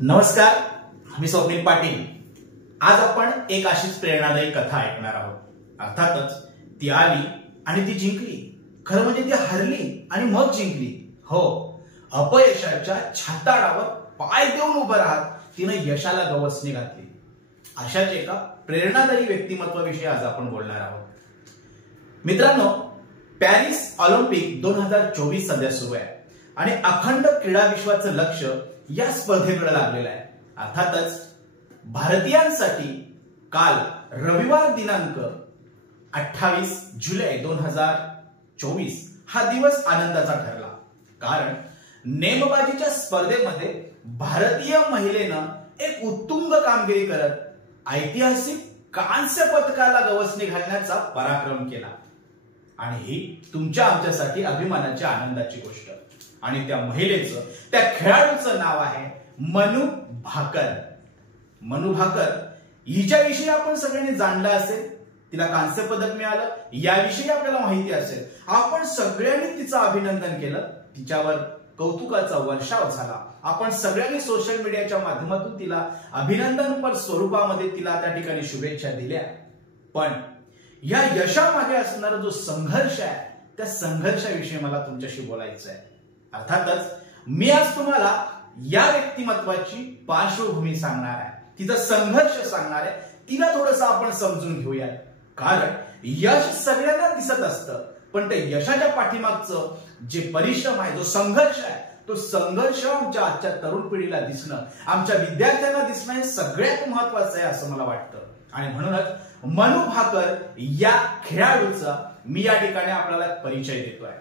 नमस्कार, मी स्वप्नील पाटील। आज आपण एक अशीच प्रेरणादायी कथा ऐकणार आहोत। अर्थातच ती आली आणि ती जिंकली। खरं म्हणजे ती हरली आणि मग जिंकली। हो, अपयशाच्या छाताडावर पाय देऊन उभं राहत तिने यशाला गवसणी घातली। अशाच एका प्रेरणादायी व्यक्तिमत्वाविषयी आज आपण बोलणार आहोत। मित्रांनो, पॅरिस ऑलिम्पिक 2024 सध्या सुरू आहे आणि अखंड क्रीडा विश्वाचं लक्ष या स्पर्धेकडे लागलेलं आहे। अर्थातच भारतीयांसाठी काल रविवार दिनांक 28 जुलै 2024 हा दिवस आनंदाचा ठरला, कारण नेमबाजीच्या स्पर्धेमध्ये भारतीय महिलेनं एक उत्तुंग कामगिरी करत ऐतिहासिक कांस्य पदकाला गवसणी घालण्याचा पराक्रम केला। आणि ही तुमच्या आमच्यासाठी अभिमानाची आनंदाची गोष्ट। आणि त्या महिलेचं, त्या खेळाडूचं नाव आहे मनू भाकर। मनू भाकर हिच्याविषयी आपण सगळ्यांनी जाणलं असेल। तिला कांस्य पदक मिळालं याविषयी आपल्याला माहिती असेल। आपण सगळ्यांनी तिचं अभिनंदन केलं, तिच्यावर कौतुकाचा वर्षाव झाला। आपण सगळ्यांनी सोशल मीडियाच्या माध्यमातून तिला अभिनंदनपर स्वरूपामध्ये तिला त्या ठिकाणी शुभेच्छा दिल्या। पण या यशामागे असणारा जो संघर्ष आहे, त्या संघर्षाविषयी मला तुमच्याशी बोलायचं आहे। अर्थातच मी आज तुम्हाला या व्यक्तिमत्वाची पार्श्वभूमी सांगणार आहे, तिचा संघर्ष सांगणार आहे। तिला थोडंसं आपण समजून घेऊया, कारण यश सगळ्यांना दिसत असतं, पण त्या यशाच्या पाठीमागचं जे परिश्रम आहे, जो संघर्ष आहे, तो संघर्ष आमच्या आजच्या तरुण पिढीला दिसणं, आमच्या विद्यार्थ्यांना दिसणं हे सगळ्यात महत्वाचं आहे असं मला वाटतं। आणि म्हणूनच मनू भाकर या खेळाडूचा मी या ठिकाणी आपल्याला परिचय देतोय।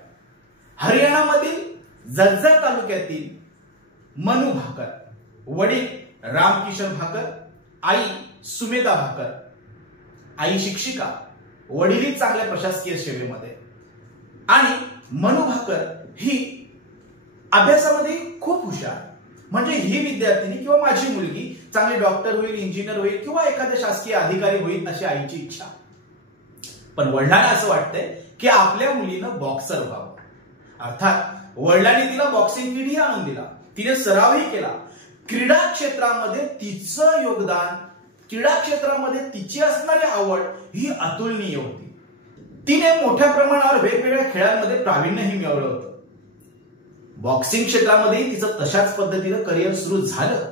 हरियाणामधील जज्जर तालुक्यातील मनू भाकर, वडील रामकिशन भाकर, आई सुमेधा भाकर। आई शिक्षिका, वडीलही चांगल्या प्रशासकीय सेवेमध्ये। आणि मनू भाकर ही अभ्यासामध्ये खूप हुशार, म्हणजे ही विद्यार्थिनी किंवा माझी मुलगी चांगली डॉक्टर होईल, इंजिनियर होईल किंवा एखाद्या शासकीय अधिकारी होईल अशी आईची इच्छा। पण वडिलांना असं वाटतंय की आपल्या मुलीनं बॉक्सर व्हावं। अर्थात वडिलांनी तिला बॉक्सिंग किटही आणून दिला, तिने सरावही केला। क्रीडा क्षेत्रामध्ये तिचं योगदान, क्रीडा क्षेत्रामध्ये तिची असणारी आवड ही अतुलनीय होती। तिने मोठ्या प्रमाणावर वेगवेगळ्या खेळांमध्ये प्रावीण्यही मिळवलं होतं। बॉक्सिंग क्षेत्रामध्ये तिचं तशाच पद्धतीनं करिअर सुरू झालं,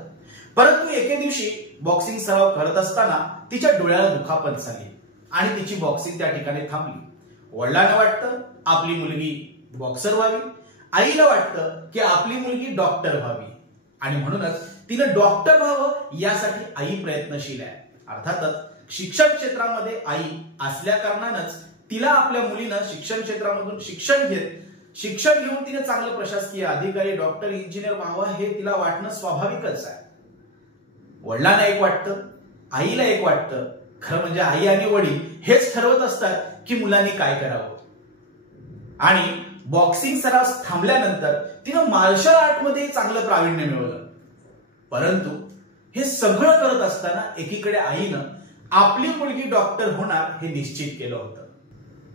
परंतु एके दिवशी बॉक्सिंग सराव करत असताना तिच्या डोळ्याला दुखापत झाली आणि तिची बॉक्सिंग त्या ठिकाणी थांबली। वडिलांना वाटतं आपली मुलगी बॉक्सर व्हावी, आईला वाटतं की आपली मुलगी डॉक्टर व्हावी, आणि म्हणूनच तिनं डॉक्टर व्हावं यासाठी आई प्रयत्नशील आहे। अर्थातच शिक्षण क्षेत्रामध्ये आई असल्या कारणानंच तिला आपल्या मुलीनं शिक्षण क्षेत्रामधून शिक्षण घेऊन तिने चांगलं प्रशासकीय अधिकारी, डॉक्टर, इंजिनियर व्हावं हे तिला वाटणं स्वाभाविकच आहे। वडिलांना एक वाटतं, आईला एक वाटतं। खरं म्हणजे आई आणि वडील हेच ठरवत असतात की मुलांनी काय करावं। आणि बॉक्सिंग सराव थांबल्यानंतर तिनं मार्शल आर्ट मध्ये चांगलं प्रावीण्य मिळवलं। परंतु हे सगळं करत असताना एकीकडे आईनं आपली मुलगी डॉक्टर होणार हे निश्चित केलं होतं।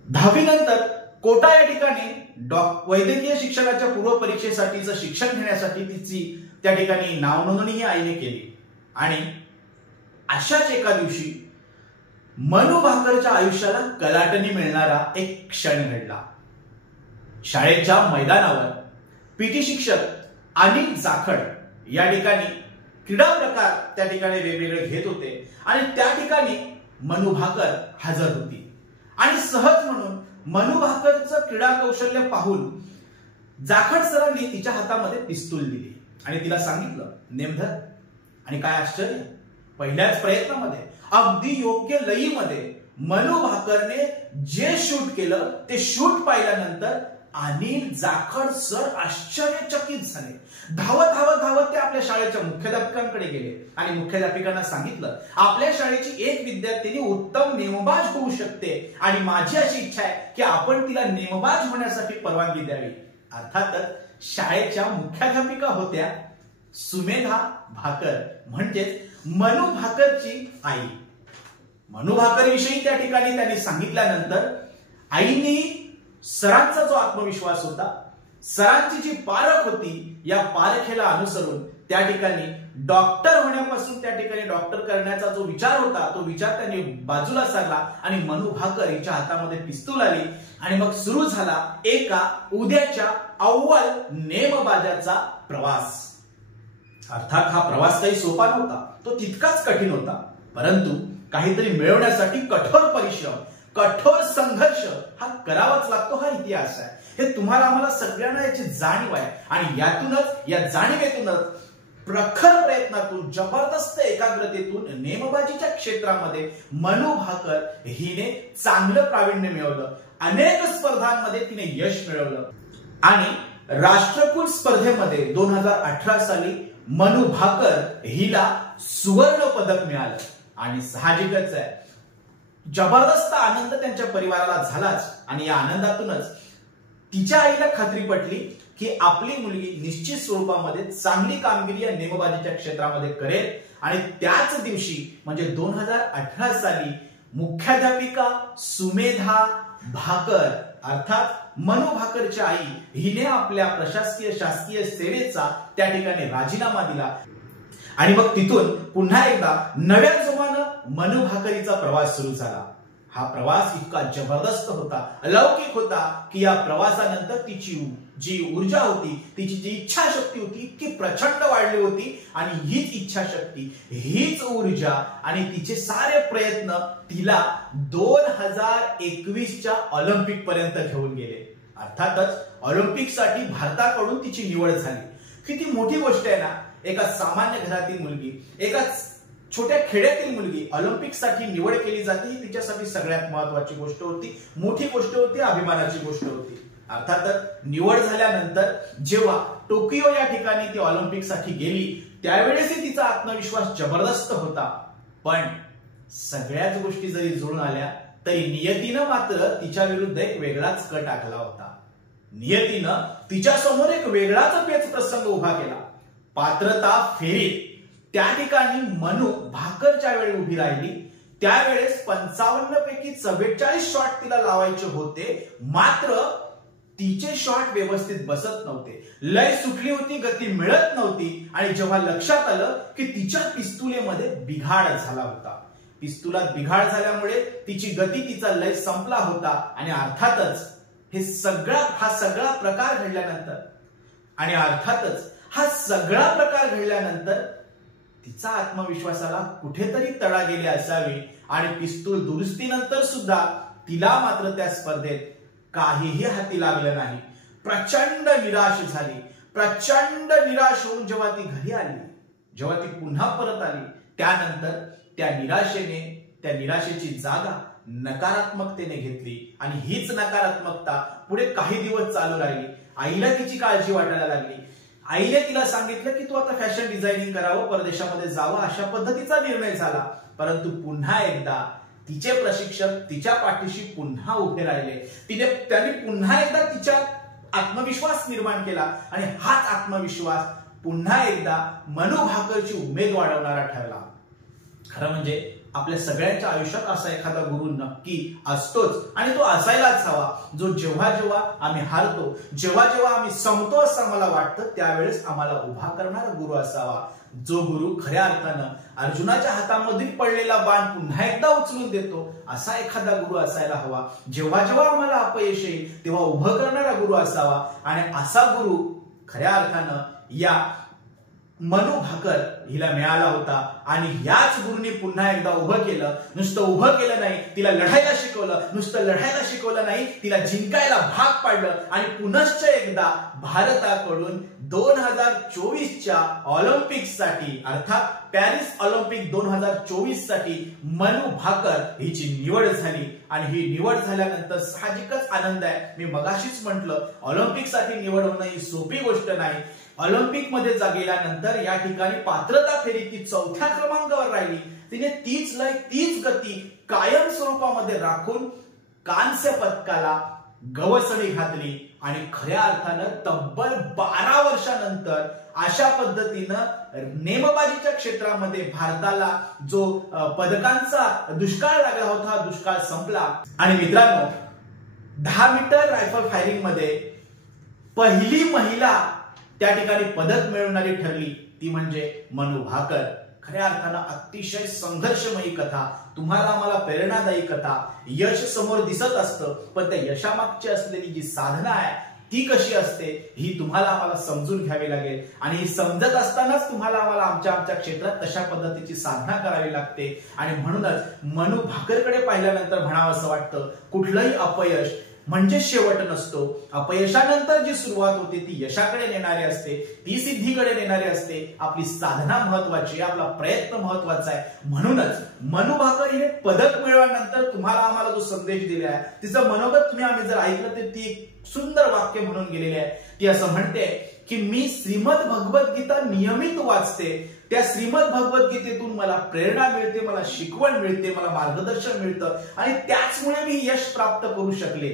10वी नंतर कोटा या ठिकाणी वैद्यकीय शिक्षणाच्या पूर्व परीक्षेसाठीचं शिक्षण घेण्यासाठी तिची त्या ठिकाणी नाव नोंदणीही आईने केली। आणि अशाच एका दिवशी मनू भाकरच्या आयुष्याला कलाटणी मिळणारा एक क्षण घडला। शाळेच्या मैदानावर पीटी शिक्षक अनिल जाखड या ठिकाणी क्रीडा प्रकार त्या ठिकाणी वेगवेगळे घेत होते आणि त्या ठिकाणी मनू भाकर हजर होती। आणि सहज म्हणून मनू भाकरचं क्रीडा कौशल्य पाहून जाखड सरांनी तिच्या हातामध्ये पिस्तूल दिली आणि तिला सांगितलं, नेमधर। आणि काय आश्चर्य, पहिल्याच प्रयत्नामध्ये अगदी योग्य लयीमध्ये मनू भाकरने जे शूट केलं ते शूट पाहिल्यानंतर अनिल जाखड सर आश्चर्यचकित झाले। धावत ते आपल्या शाळेच्या मुख्याध्यापकांकडे गेले आणि मुख्याध्यापिकांना सांगितलं, आपल्या शाळेची एक विद्यार्थिनी उत्तम नेमबाज होऊ शकते आणि माझी अशी इच्छा आहे की आपण तिला नेमबाज होण्यासाठी परवानगी द्यावी। अर्थातच शाळेच्या मुख्याध्यापिका होत्या सुमेधा भाकर, म्हणजेच मनू भाकरची आई। मनू भाकर विषयी त्या ठिकाणी त्यांनी सांगितल्यानंतर आईने सरांचा जो आत्मविश्वास होता, सरांची जी पारख होती, या पारखेला अनुसरून त्या ठिकाणी डॉक्टर होण्यापासून त्या ठिकाणी डॉक्टर करण्याचा जो विचार होता तो विचार त्यांनी बाजूला सारला आणि मनू भाकर हिच्या हातामध्ये पिस्तूल आली आणि मग सुरू झाला एका उद्याच्या अव्वल नेमबाजाचा प्रवास. अर्थात हा प्रवास काही सोपा नव्हता, तो तितकाच कठीण होता. परंतु काहीतरी मिळवण्यासाठी कठोर परिश्रम, कठोर संघर्ष हा करावाच लागतो, हा इतिहास आहे. हे तुम्हाला आम्हाला सगळ्यांना याची जाणीव आहे आणि यातूनच, या जाणीवेतूनच, प्रखर प्रयत्नातून, जबरदस्त एकाग्रतेतून नेमबाजीच्या क्षेत्रामध्ये मनू भाकर हिने चांगलं प्रावीण्य मिळवलं. अनेक स्पर्धांमध्ये तिने यश मिळवलं आणि राष्ट्रकुल स्पर्धेमध्ये 2018 साली मनू भाकर हिला सुवर्ण पदक मिळालं. आणि साहजिकच आहे, जबरदस्त आनंद त्यांच्या परिवाराला झालाच आणि या आनंदातूनच तिच्या आईला खात्री पटली की आपली मुलगी निश्चित स्वरूपामध्ये चांगली कामगिरी या नेमबाजीच्या क्षेत्रामध्ये करेल. आणि त्याच दिवशी म्हणजे 2018 साली मुख्याध्यापिका सुमेधा भाकर अर्थात मनू भाकरच्या आई हिने आपल्या प्रशासकीय शासकीय सेवेचा त्या ठिकाणी राजीनामा दिला आणि मग तिथून पुन्हा एकदा नव्या जोमानं मनू भाकरीचा प्रवास सुरू झाला. हा प्रवास इतका जबरदस्त होता, अलौकिक होता की या प्रवासानंतर तिची जी ऊर्जा होती, तिची जी इच्छाशक्ती होती इतकी प्रचंड वाढली होती आणि हीच इच्छाशक्ती, हीच ऊर्जा आणि तिचे सारे प्रयत्न तिला 2021च्या ऑलिम्पिक पर्यंत घेऊन गेले. अर्थातच ऑलिम्पिकसाठी भारताकडून तिची निवड झाली. किती मोठी गोष्ट आहे ना, एका सामान्य घरातील मुलगी, एका छोट्या खेड्यातील मुलगी ऑलिम्पिकसाठी निवड केली जाते, ही तिच्यासाठी सगळ्यात महत्वाची गोष्ट होती, मोठी गोष्ट होती, अभिमानाची गोष्ट होती. अर्थातच निवड झाल्यानंतर जेव्हा टोकियो या ठिकाणी ती ऑलिम्पिकसाठी गेली त्यावेळेसही तिचा आत्मविश्वास जबरदस्त होता. पण सगळ्याच गोष्टी जरी जुळून आल्या तरी नियतीनं मात्र तिच्या विरुद्ध एक वेगळाच कट आखला होता. नियतीनं तिच्या समोर एक वेगळाच पेच प्रसंग उभा केला. पात्रता फेरीत त्या ठिकाणी मनू भाकर ज्या वेळी उभी राहिली त्यावेळेस 55 पैकी 44 शॉट तिला लावायचे होते, मात्र तिचे शॉट व्यवस्थित बसत नव्हते, लय सुटली होती, गती मिळत नव्हती. आणि जेव्हा लक्षात आलं की तिच्या पिस्तुलेमध्ये बिघाड झाला होता, पिस्तुलात बिघाड झाल्यामुळे तिची गती, तिचा लय संपला होता. आणि अर्थातच हा सगळा प्रकार घडल्यानंतर आणि अर्थातच हा सगळा प्रकार घडल्यानंतर तिचा आत्मविश्वासाला कुठेतरी तडा गेले असावे आणि पिस्तूल दुरुस्तीनंतर सुद्धा तिला मात्र त्या स्पर्धेत काहीही हाती लागलं नाही. प्रचंड निराश झाली. प्रचंड निराश होऊन जेव्हा ती घरी आली, जेव्हा ती पुन्हा परत आली, त्यानंतर त्या निराशेची जागा नकारात्मकतेने घेतली आणि हीच नकारात्मकता पुढे काही दिवस चालू राहिली. आईला तिची काळजी वाटायला लागली. आईने तिला सांगितलं की तू आता फॅशन डिझायनिंग करावं, परदेशामध्ये जावं, अशा पद्धतीचा निर्णय झाला. परंतु पुन्हा एकदा तिचे प्रशिक्षक तिच्या पाठीशी पुन्हा उभे राहिले. त्यांनी पुन्हा एकदा तिच्यात आत्मविश्वास निर्माण केला आणि हाच आत्मविश्वास पुन्हा एकदा मनू भाकरची उमेद वाढवणारा ठरला. खरं म्हणजे आपल्या सगळ्यांच्या आयुष्यात असा एखादा गुरु नक्की असतोच आणि तो असायलाच हवा, जो जेव्हा जेव्हा आम्ही हारतो, जेव्हा जेव्हा आम्ही संपतो असं आम्हाला वाटतं त्यावेळेस आम्हाला उभा करणारा गुरु असावा. जो गुरु खऱ्या अर्थानं अर्जुनाच्या हातामधील पडलेला बाण पुन्हा एकदा उचलून देतो असा एखादा गुरु असायला हवा. जेव्हा जेव्हा आम्हाला अपयश येईल तेव्हा उभं करणारा गुरु असावा. आणि असा गुरु खऱ्या अर्थानं या मनू भाकर हिला मिळाला होता आणि याच गुरुने पुन्हा एकदा उभं केलं. नुसतं उभं केलं नाही, तिला लढायला शिकवलं. नुसतं लढायला शिकवलं नाही, तिला जिंकायला भाग पाडलं. आणि पुनश्च एकदा भारताकडून 2024च्या ऑलिम्पिकसाठी अर्थात पॅरिस ऑलिम्पिक 2024 साठी मनू भाकर हिची निवड झाली. आणि ही निवड झाल्यानंतर साहजिकच आनंद आहे. मी मगाशीच म्हटलं, ऑलिम्पिकसाठी निवड होणं ही सोपी गोष्ट नाही. ऑलिम्पिक मध्ये गेल्यानंतर या ठिकाणी पात्रता फेरीत ती 4थ्या क्रमांकावर राहिली. तिने तीच लय, तीच गती कायम स्वरूपामध्ये राखून कांस्य पदकाला गवसणी घातली. आणि खऱ्या अर्थानं तब्बल 12 वर्षानंतर अशा पद्धतीनं नेमबाजीच्या क्षेत्रामध्ये भारताला जो पदकांचा दुष्काळ लागला होता, हा दुष्काळ संपला. आणि मित्रांनो, 10 मीटर रायफल फायरिंग मध्ये पहिली महिला त्या ठिकाणी पदक मिळवणारी ठरली ती म्हणजे मनू भाकर. खऱ्या अर्थानं अतिशय संघर्षमयी कथा, तुम्हाला आम्हाला प्रेरणादायी कथा. यश समोर दिसत असतं, पण त्या यशामागची असलेली जी साधना आहे ती कशी असते ही तुम्हाला आम्हाला समजून घ्यावी लागेल. आणि ही समजत असतानाच तुम्हाला आम्हाला आमच्या क्षेत्रात तशा पद्धतीची साधना करावी लागते. आणि म्हणूनच मनू भाकरकडे पाहिल्यानंतर म्हणावं असं वाटतं, कुठलंही अपयश म्हणजे शेवट नसतो. अपयशानंतर जी सुरुवात होते ती यशाकडे नेणारी असते, ती सिद्धीकडे नेणारी असते. आपली साधना महत्वाची आहे, आपला प्रयत्न महत्वाचा आहे. म्हणूनच मनू भाकर हिने पदक मिळवल्यानंतर तुम्हाला आम्हाला जो संदेश दिला आहे तिचं मनोगत तुम्ही आम्ही जर ऐकलं तर ती एक सुंदर वाक्य म्हणून गेलेली आहे. ती असं म्हणते की मी श्रीमद भगवद्गीता नियमित वाचते, त्या श्रीमद भगवद्गीतेतून मला प्रेरणा मिळते, मला शिकवण मिळते, मला मार्गदर्शन मिळतं आणि त्याचमुळे मी यश प्राप्त करू शकले.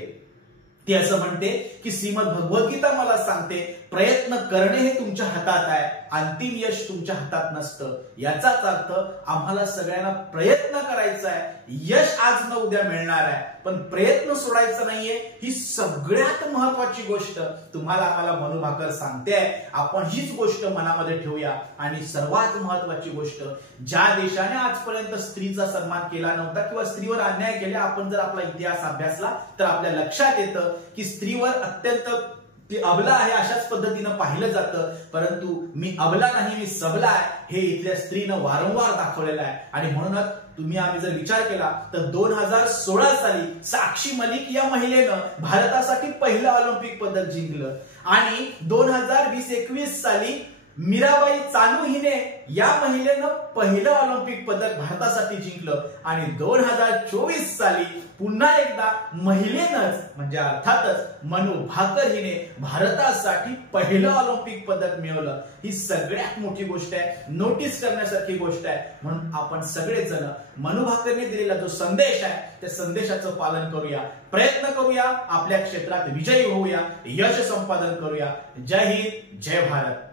ती असं म्हणते की श्रीमद भगवद्गीता मला सांगते प्रयत्न करणे हे तुमच्या हातात आहे, अंतिम यश तुमच्या हातात नसतं. याचाच अर्थ आम्हाला सगळ्यांना प्रयत्न करायचा आहे. यश आज न उद्या मिळणार आहे, पण प्रयत्न सोडायचा नाहीये. ही सगळ्यात महत्वाची गोष्ट तुम्हाला आम्हाला मनू भाकर सांगते आहे. आपण हीच गोष्ट मनामध्ये ठेवूया. आणि सर्वात महत्वाची गोष्ट, ज्या देशाने आजपर्यंत स्त्रीचा सन्मान केला नव्हता किंवा स्त्रीवर अन्याय केले, आपण जर आपला इतिहास अभ्यासला तर आपल्या लक्षात येतं की स्त्रीवर अत्यंत ती अबला आहे अशाच पद्धतीनं पाहिलं जातं. परंतु मी अबला नाही, मी सबला आहे हे इथल्या स्त्रीनं वारंवार दाखवलेलं आहे. आणि म्हणूनच तुम्ही आम्ही जर विचार केला तर 2016 साली साक्षी मलिक या महिलेनं भारतासाठी पहिलं ऑलिम्पिक पदक जिंकलं. आणि 2020-21 साली मीराबाई चानू हिने या महिलेनं पहिलं ऑलिम्पिक पदक भारतासाठी जिंकलं. आणि 2024 साली पुन्हा एकदा महिलेनंच म्हणजे अर्थातच मनू भाकर हिने भारतासाठी पहिलं ऑलिम्पिक पदक मिळवलं. ही सगळ्यात मोठी गोष्ट आहे, नोटीस करण्यासारखी गोष्ट आहे. म्हणून आपण सगळेजण मनू भाकरने दिलेला जो संदेश आहे त्या संदेशाचं पालन करूया, प्रयत्न करूया, आपल्या क्षेत्रात विजयी होऊया, यश संपादन करूया. जय हिंद, जय भारत.